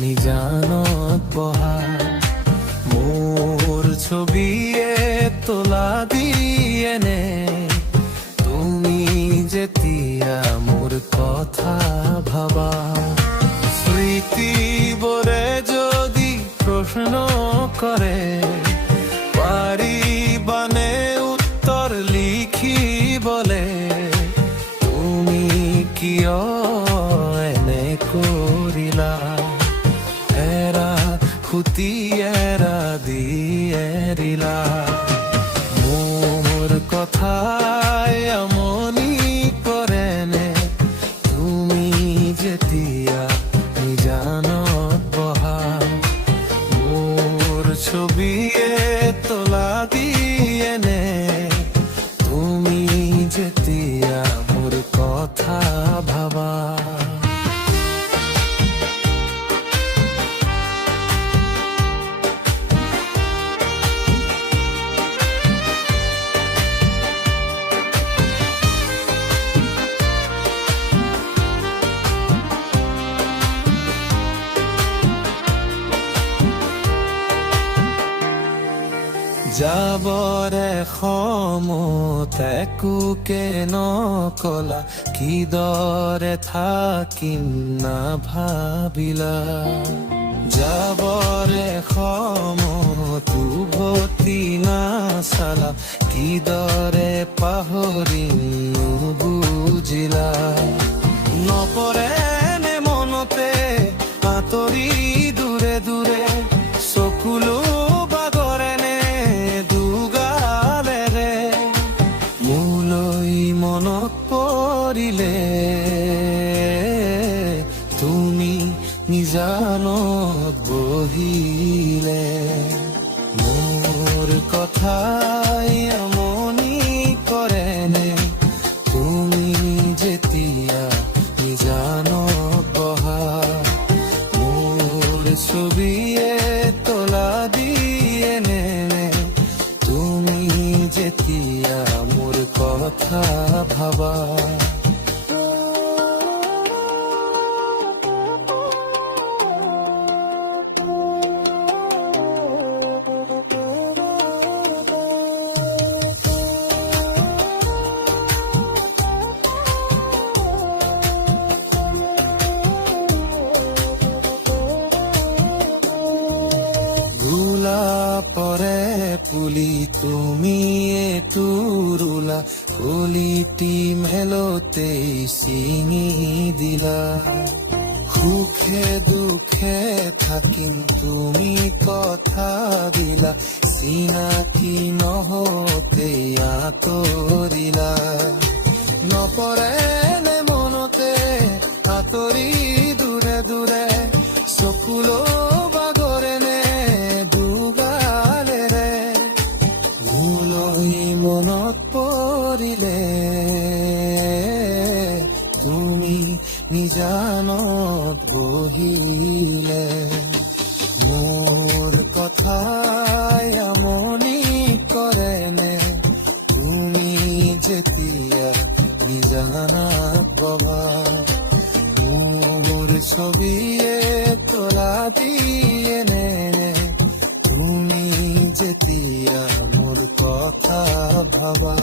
নিজানত বহাই মোৰ ছবিয়ে তোলা দিয়েনে তুমি যেতিয়া মোৰ কথা ভাবা স্মৃতিবোৰে যদি প্ৰশ্ন কৰে পাৰিবানে উত্তৰ লিখিবলে তুমি কিয় এনে কৰিলা এৰা খুটি এৰা দি এৰিলা মোৰ কথাই আমনি কৰেনে তুমি যেতিয়া নিজানত বহা মোৰ ছবিয়ে তোলা দিয়েনে তুমি যেতিয়া মোৰ কথা ভাবা যাবৰে সমত একোকে নকলা কিদৰে থাকিম নাভাবিলা যাবৰে সমত উভতি নাচালা কিদৰে পাহৰিম নুবুজিলা নপৰেনে মনতে আঁতৰি দূৰে দূৰে চকুলো মনত পৰিলে তুমি নিজানত বহিলে মোৰ কথাই আমনি কৰেনে তুমি যেতিয়া নিজানত বহা মোৰ ছবিয়ে তোলা দিয়েনে তুমি যেতিয়া মোৰ কথা ভাবা পৰে পুলি তুমি তুৰুলা কলিটি মেলতে চিঙি দিলা সুখে দুখে থাকিম তুমি কথা দিলা চিনাকি নহতে আঁতৰিলা নপৰেনে মনতে আঁতৰি দূৰে দূৰে চকুলো মনত পৰিলে তুমি নিজানত বহিলে মোৰ কথাই আমনি কৰেনে তুমি যেতিয়া নিজানত বহা মোৰ ছবিয়ে তোলা দিয়েনে তুমি যেতিয়া মোৰ কথা ভাবা